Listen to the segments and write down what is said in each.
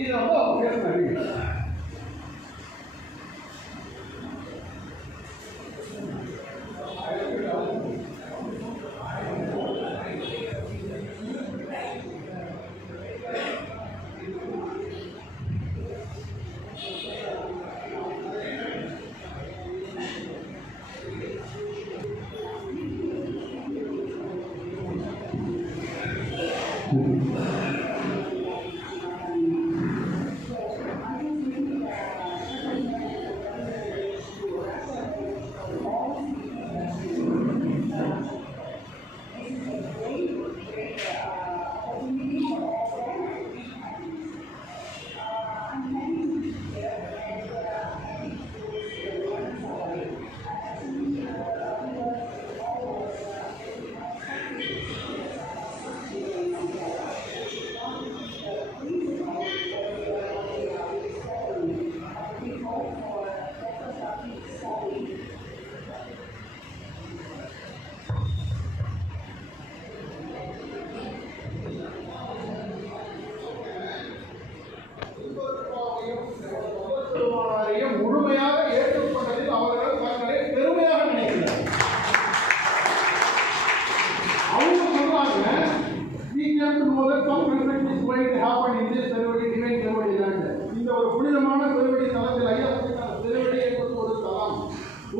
இதை வந்து அவங்க பேசினாங்க. முழுமையாக ஏற்றுக்கொண்டதில் அவர்கள் தங்களை பெருமையாக நினைக்கிறார். அவங்க சொல்றாங்க, இந்த ஒரு புனிதமான பெருவடி தலத்தில் ஐயா பெருவடி என்பது ஒரு தலம்.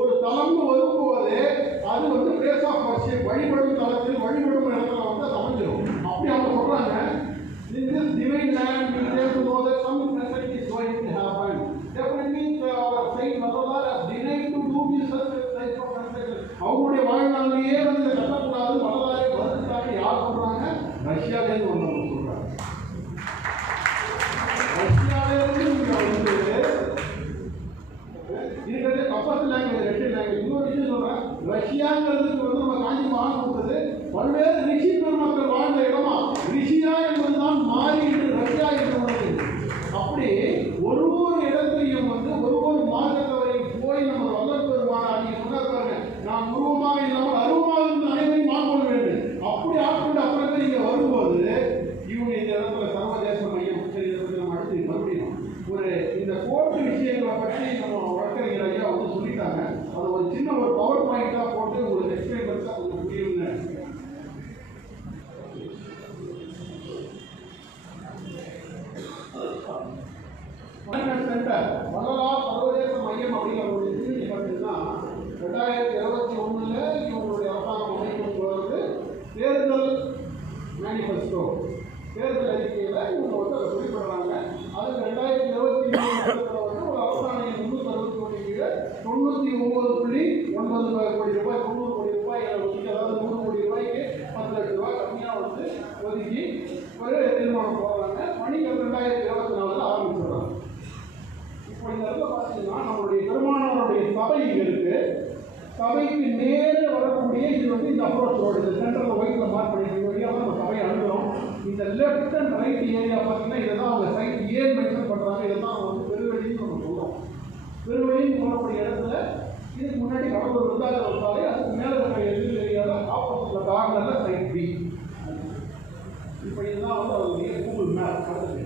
ஒரு தலம்னு வரும்போது அது வந்து பிளேஸ் ஆஃப் வர்ஷிப், வழிபடும் தலத்தில் வழிபடும் இடத்துல வந்து அது அமைஞ்சிடும். அப்படி அவங்க சொல்றாங்க, in this divine land we have to know that some message is going to happen. Definitely our saint Madonna has denied to do this type of message. அவங்களுடைய வாழ்நாளிலேயே வந்து கட்டக்கூடாது, வரலாறு வருதுக்காக யார் சொல்றாங்க? ரஷ்யாவிலேருந்து ஒன்று சொல்றாங்க. ரஷ்யாவிலேருந்து வந்து இருக்கிறது கப்பல் லாங்குவேஜ், ரஷ்யன் லாங்குவேஜ். இன்னொரு விஷயம் சொல்றேன், ரஷ்யாங்கிறதுக்கு வந்து நம்ம காஞ்சி மகான் கொடுத்தது பல்வேறு ரிஷி பெருமக்கள் வாழ்ந்த இடமா. ரிஷியா என்பதுதான் மாறி என்று ரஷ்யா என்று உள்ளது. அப்படி ஒரு ஒரு இடத்தையும் வந்து ஒரு ஒரு மார்க்கத்தவரை போய் நம்ம வல்லல் பெருமான அன்னைக்கு சொன்னாங்க, நான் உருவமாக இல்லாமல் அருவமாக இருந்து அனைவரையும் மாற்கொள்ள வேண்டும். அப்படி ஆட்கொண்டு அப்புறமே நீங்க வரும்போது இவங்க இந்த இடத்துல சர்வதேச மையம் நம்ம அடுத்து மறுபடியும் ஒரு இந்த கோர்ட்டு விஷயங்களை பற்றி நம்ம வழக்கறிஞர் ஐயா வந்து சொல்லிட்டாங்க. அது ஒரு சின்ன ஒரு பவர் பாயிண்டா போட்டு உங்களுக்கு எக்ஸ்பிளைன் பண்ணா கொஞ்சம் புரியும்னு. சென்டர் வள்ளலார் சர்வதேச மையம் அப்படிங்கிற ஒரு யூனிட் பார்த்தீங்கன்னா 2021 இவங்களுடைய அரசாங்கம் அமைப்பு வருது. தேர்தல் மேனிஃபெஸ்டோ, தேர்தல் அறிக்கையில் இவங்க வந்து அதை குறிப்பிடுறாங்க. அதுக்கு 2023 வந்து ஒரு அரசாணை 369 கோடி ரூபாய், 90 கோடி ரூபாய் ஒதுக்கி, அதாவது 100 கோடி ரூபாய்க்கு 10 லட்சம் ரூபாய் கம்மியாக வந்து ஒதுக்கி ஒரு தீர்மானம் போடுறாங்க. பணிகள் 2024 ஆரம்பிச்சிடுறாங்க. இப்போ இந்த இடத்துல பார்த்தீங்கன்னா நம்மளுடைய பெருமானாருடைய சபை இருக்கு. சபைக்கு நேர வரக்கூடிய இது வந்து இந்த அப்ரோச் ரோடு, இந்த சென்ட்ரல் ஒயிட்டில் மார்க் பண்ணிட்டு வழியாக நம்ம சபையை அணுகிறோம். இந்த லெஃப்ட் அண்ட் ரைட் ஏரியா பார்த்தீங்கன்னா இதை தான் அவங்க சைட் ஏன் மென்ஷன் பண்ணுறாங்க. இதை தான் அவங்க வந்து பெருவெளின்னு நம்ம சொல்கிறோம். பெருவெளின்னு சொல்லக்கூடிய இடத்துல இதுக்கு முன்னாடி கடலூர் விருந்தாச்சல சாலை, அதுக்கு மேலே இருக்கிற எதிர் ஏரியாவில் ஆப்போசிட்டில் கார்னரில் சைட் பி. இப்போ இதுதான் வந்து அவருடைய கூகுள் மேப். அடுத்தது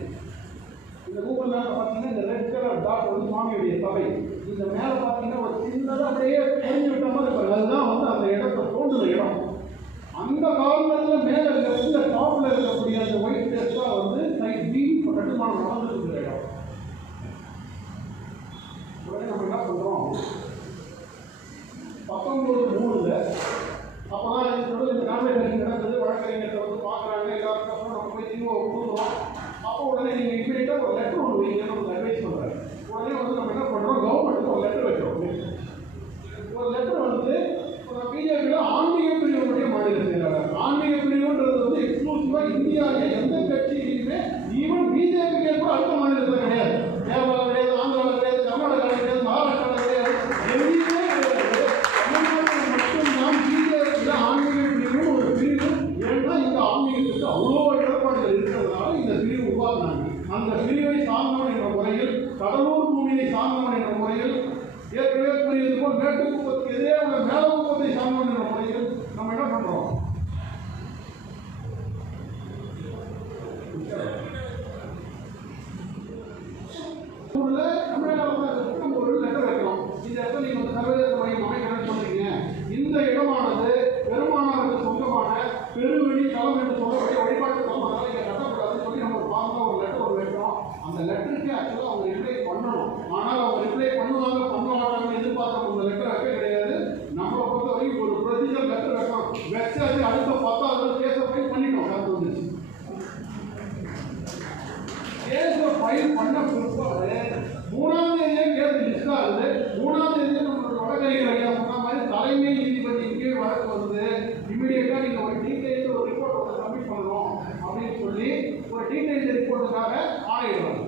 இந்த கூகுள் மேப்பில் பார்த்தீங்கன்னா இந்த ரெட் கலர் டாட் வந்து சுவாமியுடைய சபை. இந்த மேலே பார்த்தீங்கன்னா ஒரு சின்னதாக அப்படியே புரிஞ்சு விட்ட மாதிரி இருப்பாங்க. அதுதான் வந்து அந்த இடத்தை தோன்றுற இடம். அந்த கார்னரில் மேலே இருக்கிற டாப்பில் இருக்கக்கூடிய அந்த ஒயிட் டெஸ்ட்டாக வந்து சைட் பி இப்போ கட்டுமானம் நடந்துட்டு இருக்கிற இடம். உடனே நம்ம என்ன பண்ணுறோம், 1903 அப்போ தான் இந்த கான்வெர்சேஷன் நடந்தது. வழக்கறிஞர்கள் வந்து பார்க்குறாங்க, எல்லாருக்கும் நம்ம போய் திரும்ப கொடுக்குறோம். அப்போ உடனே நீங்கள் இமீடியட்டாக ஒரு லெட்டர் ஒன்று வைங்கன்னு நமக்கு அட்வைஸ் பண்ணுறாரு. உடனே வந்து நம்ம என்ன பண்ணுறோம், கவர்மெண்ட்டுக்கு ஒரு லெட்டர் வைக்கிறோம். ஒரு லெட்டர் வந்து பிஜேபியில் ஆன்மீக பிரிவுடைய மாநில செயலாளர். ஆன்மீக பிரிவுன்றது வந்து எக்ஸ்க்ளூசிவாக இந்தியாவிலே எந்த கட்சியிலுமே, ஈவன் பிஜேபிக்கே கூட அடுத்த மாநிலத்தில் கிடையாது. கேரளா கிடையாது, ஆந்திரா கிடையாது, கர்நாடகா கிடையாது, மகாராஷ்டிரா கிடையாது, எங்கேயுமே கிடையாது. தமிழ்நாட்டில் மட்டும்தான் பிஜேபியில் ஆன்மீக பிரிவுன்னு ஒரு பிரிவு. ஏன்னா இந்த ஆன்மீகத்துக்கு அவ்வளோ இடர்பாடுகள் இருக்கிறதுனால இந்த பிரிவு உருவாக்குனாங்க. அந்த பிரிவை சார்ந்தவன் என்ற முறையில், கடலூர் பூமியை சார்ந்தவன் என்ற முறையில், ஏற்கனவே கூறியது போல் மேட்டுக்குப்பத்துக்கு எதிரே உள்ள மேலக்குப்பத்தை சார்ந்தவன் என்ற முறையில் நம்ம என்ன பண்றோம், பண்ணணும். ஆனால் அவங்க ரிப்ளை பண்ணுவாங்க பண்ண மாட்டாங்கன்னு எதிர்பார்க்க உங்க லெட்டர் வைக்க கிடையாது. நம்மளை பொறுத்த வரைக்கும் ஒரு ப்ரொசீஜர் லெட்டர் வைக்கணும். வச்சாச்சு அடுத்த 10வது கேஸை ஃபைல் பண்ணிட்டோம். கருத்து வந்துச்சு. கேஸை ஃபைல் பண்ண பிற்பாடு 3ஆம் தேதியே கேஸ் லிஸ்ட் ஆகுது. 3ஆம் தேதியே நம்மளோட வழக்கறிஞர் ஐயா சொன்ன மாதிரி தலைமை நீதிபதியின் கீழ் வழக்கு வந்து இமீடியட்டா நீங்க ஒரு டீடைல்டு ஒரு ரிப்போர்ட் வந்து சப்மிட் பண்ணணும் அப்படின்னு சொல்லி ஒரு டீடைல்டு ரிப்போர்ட்டுக்காக ஆணையிடுறாங்க.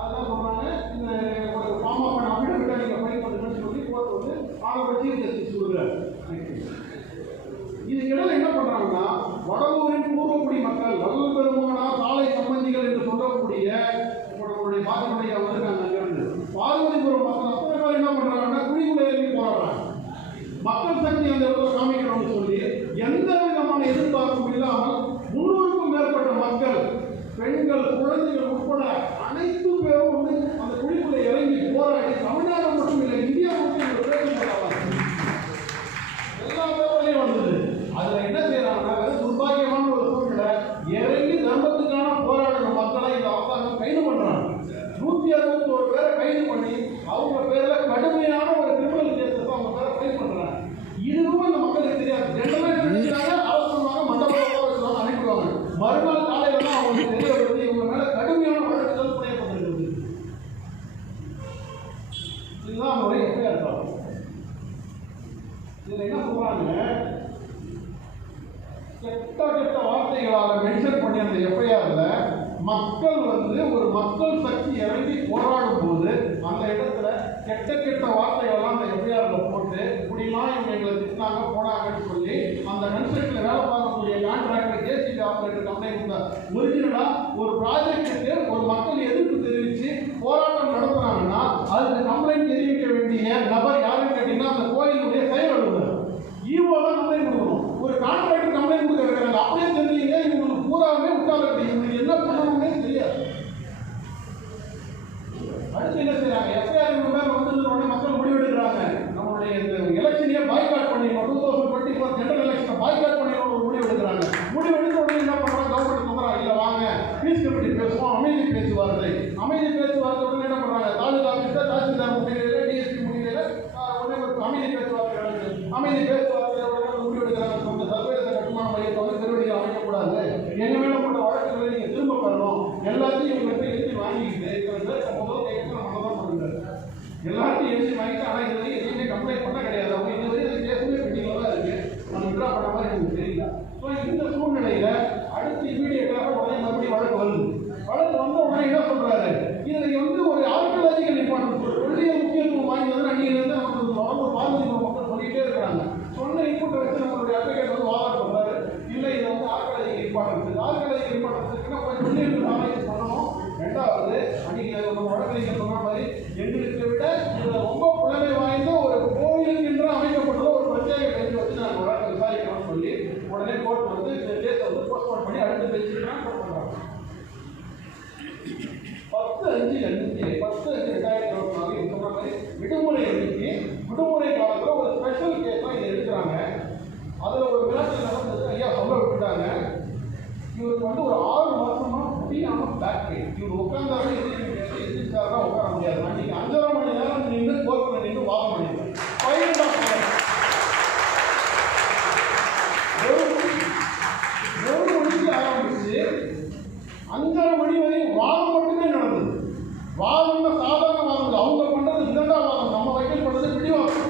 அதான் சொல்றாங்க, இந்த ஒரு ஃபார்ம் ஆஃப் அஃபிடவிட்டா நீங்க ஃபைல் பண்ணுங்கன்னு சொல்லி கோர்ட் வந்து ஆனரபிள் சீஃப் ஜஸ்டிஸ் சொல்றாரு. இதுக்கிடையில் என்ன பண்றாங்கன்னா, வடலூரின் பூர்வக்குடி மக்கள் வள்ளல் பெருமானார் சாலை சம்பந்திகள் என்று சொல்லக்கூடிய நம்மளுடைய பாதிப்புடைய வந்திருக்காங்க. அங்கிருந்து பார்வதிபுரம் மக்கள் அத்தனை பேர் என்ன பண்றாங்கன்னா குழிக்குள்ள போராடுறாங்க. மக்கள் சக்தி அந்த இடத்துல காமிக்கணும்னு சொல்லி எந்த விதமான எதிர்பார்ப்பும் இல்லாமல் 300க்கும் மேற்பட்ட மக்கள், பெண்கள், குழந்தைகள் உட்பட அனைத்து பேரும் வந்து அந்த குழிக்குள்ள இறங்கி போராடி தமிழ்நாடு மட்டும் இல்லை இந்தியா மட்டும் எல்லா பேர்களையும் வந்தது. அதுல என்ன செய்யறாங்கன்னா துர்பாகியமான ஒரு சூழ்நிலை, இறங்கி தர்மத்துக்கான போராடுற மக்களை இந்த அரசாங்கம் கைது பண்றாங்க. 161 பேரை கைது பண்ணி அவங்க பேர்ல கடுமையான ஒரு கிரிமினல் கேஸ் அவங்க பேரை கைது பண்றாங்க. இதுவும் இந்த மக்களுக்கு தெரியாது. ஜெனரலா நினைக்கிறாங்க அரசாங்க மண்டபம் அனுப்பிடுவாங்க. மறுநாள் காலையில தான் அவங்களுக்கு தெரிய வருது இவங்க மேல கடுமையான வழக்குகள் புனையப்பட்டிருக்கிறது. இதுதான் அவங்களுடைய எஃப்ஐஆர் தான். இதுல என்ன சொல்றாங்க, கெட்ட வார்த்தைகளால மென்ஷன் பண்ணி அந்த எஃப்ஐஆர்ல மக்கள் வந்து ஒரு மக்கள் சக்தி இறங்கி போராடும் போது அந்த இடத்துல கெட்ட வார்த்தைகள்லாம் அந்த எஃப்ஐஆர்ல போட்டு இப்படிலாம் இவங்க எங்களை திட்டினாங்க போனாங்கன்னு சொல்லி அந்த கன்ஸ்ட்ரக்ஷன்ல வேலை பார்க்கக்கூடிய கான்ட்ராக்டர் ஜேசிபி ஆபரேட்டர் கம்ப்ளைண்ட் ஒரிஜினலா ஒரு ப்ராஜெக்டுக்கு ஒரு மக்கள் எதிர்ப்பு தெரிவித்து போராட்டம் நடத்துறாங்கன்னா அதுக்கு கம்ப்ளைண்ட் தெரிவிக்க வேண்டிய நபர் யாருன்னு கேட்டீங்கன்னா அந்த கோயிலுடைய செயல் அலுவலர் ஈவோ தான் கம்ப்ளைண்ட் கொடுக்கணும். ஒரு கான்ட்ராக்டர் கம்ப்ளைண்ட் கொடுக்க இருக்கிறாங்க. அப்படியே தெரிஞ்சீங்க இவங்களுக்கு பூராவே விட்டாலும் இவங்களுக்கு என்ன பண்ணணும்னே தெரியாது. அடுத்து என்ன செய்யறாங்க, எஃப்ஐஆர் வந்து உடனே மக்கள் முடிவெடுக்கிறாங்க. நம்மளுடைய இந்த எலெக்ஷனையே பாய்காட் பண்ணிடணும், 2024 ஜெனரல் எலெக்ஷனை பாய்காட் பண்ணிடணும் ஒரு முடிவு எடுக்கிறாங்க. முடிவு எடுத்த உடனே என்ன பண்றாங்க, கவர்மெண்ட் சொல்றாங்க இல்ல வாங்க பீஸ் கமிட்டி பேசுவோம், அமைதி பேச்சுவார்த்தை உடனே என்ன பண்றாங்க, தாலுகா ஆபீஸ்ல தாசில்தார் முன்னிலையில டிஎஸ்பி முன்னிலையில உடனே ஒரு அமைதி பேச்சுவார்த்தை நடக்குது. அமைதி பேச்சுவார்த்தை உடனே முடிவு எடுக்கிறாங்க, சர்வதேச கட்டுமான மையத்தை வந்து திருவடியில் அமைக்கக்கூடாது, எங்க மேல போட்ட வழக்குகளை நீங்க திரும்ப பெறணும், எல்லாத்தையும் இவங்க எழுதி வாங்கிக்கிட்டு எல்லாத்தையும் எழுதி வாங்கிட்டு ஆனா இது வரைக்கும் எதுவுமே கம்ப்ளைண்ட் பண்ண கிடையாது. அவங்க இது வரைக்கும் கேஸுமே பெண்டிங்ல தான் இருக்கு. நம்ம விட்ரா பண்ண மாதிரி எனக்கு தெரியல. ஸோ இந்த சூழ்நிலையில அடுத்து இமீடியட்டாக உடனே மறுபடியும் வழக்கு வருது. வழக்கு வந்த உடனே என்ன சொல்றாரு, இதுல வந்து ஒரு ஆர்கியாலஜிக்கல் இம்பார்ட்டன்ஸ் பெரிய முக்கியத்துவம் வாய்ந்ததுன்னு அன்னையிலிருந்து நமக்கு தொடர்ந்து பார்வதிபுரம் மக்கள் சொல்லிட்டே இருக்கிறாங்க. சொன்ன இன்புட்டை வச்சு நம்மளுடைய அட்வொகேட் வந்து வாதம் பண்றாரு, இல்லை இது வந்து ஆர்கியாலஜிக்கல் இம்பார்ட்டன்ஸ் இருக்குன்னா கொஞ்சம் முன்னேற்ற ஆராய்ச்சி பண்ணணும். ரெண்டாவது அன்னைக்கு நம்ம வழக்கறிஞர் சொன்ன மாதிரி எங்களுக்கு விட இதுல ரொம்ப புலமை வாய்ந்த ஒரு கோயில் என்று அமைக்கப்பட்டுள்ள ஒரு பிரத்யேக பெஞ்சு வச்சு நாங்கள் வழக்கு விசாரிக்கணும்னு சொல்லி உடனே கோர்ட் வந்து இந்த கேஸை வந்து போஸ்ட்போன் பண்ணி அடுத்த பெஞ்சுக்கு தான் கோர்ட் பண்றாங்க. 10/5/2024 சொன்ன மாதிரி விடுமுறை அன்னைக்கு விடுமுறை காலத்தில் ஒரு ஸ்பெஷல் கேஸ் தான் இதை எடுக்கிறாங்க. அதுல ஒரு விளக்கம் நடந்தது, ஐயா சொல்ல விட்டுட்டாங்க. இவருக்கு வந்து ஒரு 6 வருஷமா முடியாம பேக் பெயின். இவர் உட்கார்ந்தாலும் எதிர்த்தாரா உட்கார முடியாது. அன்னைக்கு 5.5 மணி நேரம் நின்று கோர்ட்டில் நின்று வாதம் பண்ணியிருக்கேன். 1 மணிக்கு ஆரம்பிச்சு 5.5 மணி வரை வாதம் மட்டுமே நடந்தது. வாதம்னா சாதாரண வாதம், அவங்க பண்றது இரண்டாம் வாதம், நம்ம வக்கீல் பண்றது பிடிவாதம்.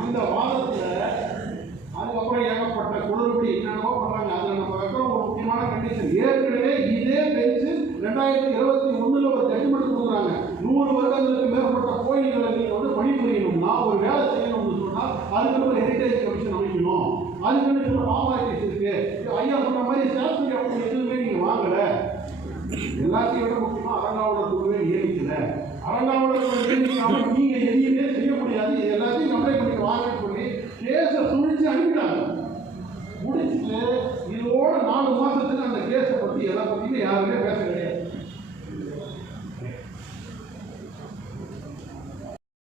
அந்த வாதத்துல அதுக்கப்புறம் ஏகப்பட்ட குளறுபடி என்னென்னவோ பண்றாங்க. அதுல நம்ம வைக்கிற ஒரு முக்கியமான கண்டிஷன், ஏற்கனவே இதே பெஞ்சு 2021 ஒரு ஜட்ஜ்மெண்ட் கொடுக்குறாங்க. 100 வருடங்களுக்கு மேற்பட்ட கோயில்களை நீங்க வந்து பணிபுரியணும்னா ஒரு வேலை செய்யணும்னு சொன்னால் அதுக்கு ஒரு ஹெரிடேஜ் கமிஷன் அமைக்கணும். அதுக்குன்னு சில ஃபார்மாலிட்டிஸ் இருக்கு. ஐயா சொன்ன மாதிரி சாஸ்திரி அப்படி எதுவுமே நீங்க வாங்கல. எல்லாத்தையும் விட முக்கியமா அரங்காவலர் குழுவை நியமிக்கல. அரங்காவலர் நியமிக்காம நீங்க எதையுமே செய்ய முடியாது, எல்லாத்தையும் கம்ப்ளைண்ட் பண்ணி வாங்கன்னு சொல்லி கேஸை சுழிச்சு அனுப்பிட்டாங்க. முடிச்சுட்டு இதோட 4 மாசத்துக்கு அந்த கேஸை பத்தி எதை பத்தியுமே யாருமே பேச கிடையாது.